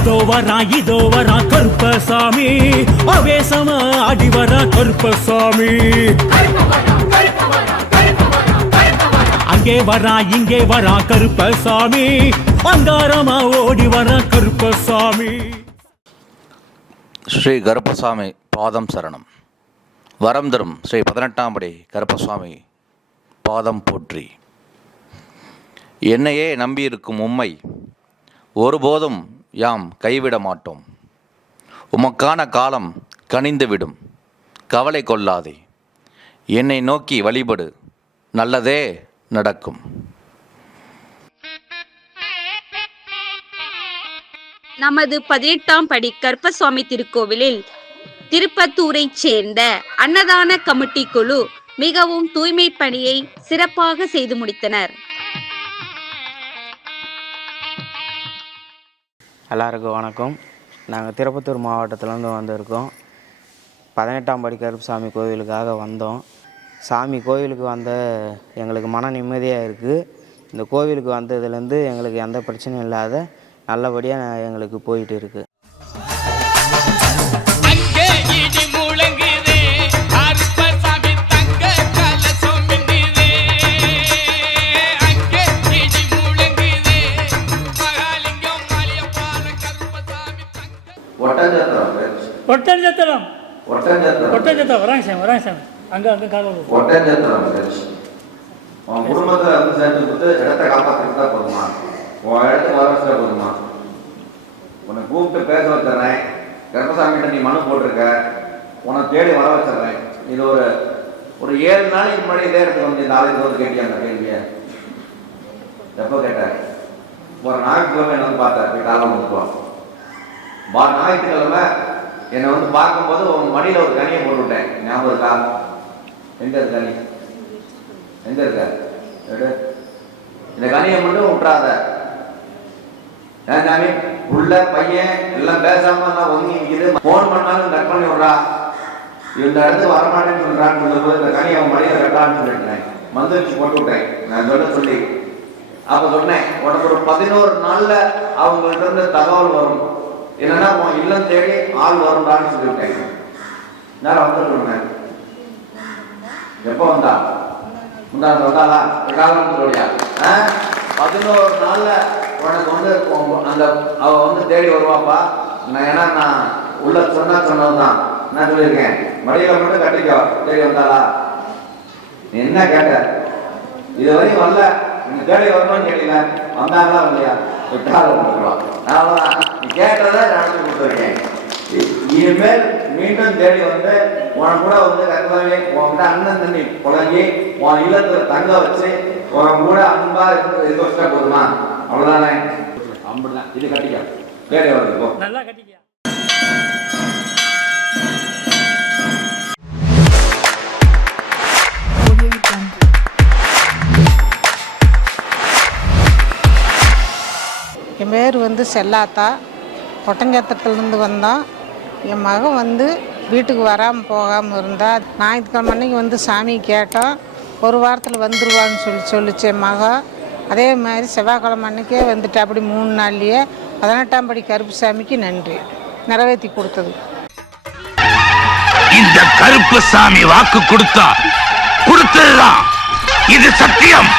வா அதோ வரா இதோ வரா கருப்பசாமி. அவேசமா ஆடி வரா கருப்பசாமி. அங்கே வரா இங்கே வரா கருப்பசாமி. அங்காரமா ஓடி வரா கருப்பசாமி. ஸ்ரீ கருப்பசாமி பாதம் சரணம். வரம் தரும் ஸ்ரீ பதினெட்டாம் படி கருப்பசாமி பாதம் போற்றி. என்னையே நம்பியிருக்கும் உம்மை ஒருபோதும் யாம் கைவிட மாட்டோம். உமக்கான காலம் கனிந்துவிடும். கவலை கொள்ளாதே. என்னை நோக்கி வழிபடு. நல்லதே நடக்கும். நமது பதினெட்டாம் படி கற்பசுவாமி திருக்கோவிலில் திருப்பத்தூரை சேர்ந்த அன்னதான கமிட்டி குழு மிகவும் தூய்மை பணியை சிறப்பாக செய்து முடித்தனர். எல்லாருக்கும் வணக்கம். நாங்கள் திருப்பத்தூர் மாவட்டத்திலேருந்து வந்திருக்கோம். பதினெட்டாம் படி கருப்புசாமி கோவிலுக்காக வந்தோம். சாமி கோவிலுக்கு வந்த எங்களுக்கு மன நிம்மதியாக இருக்குது இந்த கோவிலுக்கு வந்ததுலேருந்து எங்களுக்கு எந்த பிரச்சனையும் இல்லாத நல்லபடியாக எங்களுக்கு போயிட்டு இருக்குது ஒட்டஞ்சத்திரம் ஒட்டஞ்சத்திரம் வராங்க சாமி வராங்க சாமி. அங்கே அங்கே காலம் ஒட்டஞ்சத்திரம் உன் குடும்பத்தை வந்து சேர்ந்து கொடுத்து இடத்த காப்பாற்றிட்டு போதுமா? உன் இடத்துக்கு வர வச்சுட்டா போதுமா? உன்னை கூப்பிட்டு பேச வச்சிடுறேன். கர்ப்பசாமிகிட்ட நீ மனு போட்டிருக்க. உன்னை தேடி வர வச்சிடுறேன். இது ஒரு ஒரு ஏழு நாளைக்கு முன்னாடி இதே இடத்துல வந்து இந்த ஆளுக்கு வந்து கேட்டியா அந்த கேள்விய? எப்போ கேட்டார்? ஒரு ஞாயிற்றுக்கிழமை என்ன வந்து பார்த்தேன் போய் காலம் வா ஞாயிற்றுக்கிழமை என்னை வந்து பார்க்கும்போது உன் மடியில் ஒரு கனியை போட்டு விட்டேன் ஞாபகம் இருக்கா? எங்க இருக்கு கனி? எங்க இருக்க? இந்த கனியை மட்டும் விட்டுறாத. ஏன் சாமி? உள்ள பையன் எல்லாம் பேசாம எல்லாம் ஒங்கி நிற்கிது போன் பண்ணாலும் கட் பண்ணி விடுறா. இந்த இடத்துக்கு வரமாட்டேன்னு சொல்றான்னு சொல்லும்போது இந்த கனி அவன் மடியில் கட்டான்னு சொல்லிட்டேன். மந்திரிச்சு போட்டு விட்டேன் நான் சொல்ல சொல்லி. அப்ப சொன்னேன் உனக்கு ஒரு பதினோரு நாள்ல அவங்கள்ட்ட இருந்து தகவல் வரும். இல்லைன்னா உன் இல்லம் தேடி ஆள் வரும்டான்னு சொல்லிட்டேன். நேரம் வந்துட்டு எப்போ வந்தா? முந்தாண்டு வந்தாளா? காலம் பதினோரு நாள்ல உனக்கு வந்து அந்த அவ வந்து தேடி வருவாப்பா. நான் ஏன்னா நான் உள்ள சொன்னா சொன்னதுதான். நான் சொல்லியிருக்கேன். மடியில மட்டும் கட்டிக்கோ. தேடி வந்தாளா? நீ என்ன கேட்ட? இது வரையும் வரல. நீங்க தேடி வரணும்னு கேட்டீங்க. வந்தாங்களா இல்லையா? விட்டாலும் கொடுக்குறோம் அவ்வளவுதான். நீ கேட்டதை நடத்தி கொடுத்துருக்கேன். இனிமேல் மீண்டும் தேடி வந்து உன் கூட வந்து கற்பனை உன்கிட்ட அண்ணன் தண்ணி புழங்கி உன் இல்லத்துல தங்க வச்சு உன் கூட அன்பா இருந்து இருக்க வச்சா போதுமா? அவ்வளவுதானே? அப்படிதான். இது கட்டிக்க. தேடி வருது போ. நல்லா கட்டிக்கியா என் பேர் வந்து செல்லாத்தா கொட்டஞ்சத்திரத்துலேருந்து வந்தோம் என் மகன் வந்து வீட்டுக்கு வராமல் போகாமல் இருந்தா ஞாயிற்றுக்கிழமை அன்னைக்கு வந்து சாமி கேட்டோம் ஒரு வாரத்தில் வந்துடுவான்னு சொல்லி சொல்லிச்சு என் மகன் அதே மாதிரி செவ்வாய்க்கிழமை அன்னைக்கே வந்துட்டு அப்படி மூணு நாள்லேயே பதினெட்டாம் படி கருப்பு சாமிக்கு நன்றி நிறைவேற்றி கொடுத்தது. இந்த கருப்பு சாமி வாக்கு கொடுத்தா கொடுத்ததுதான். இது சத்தியம்.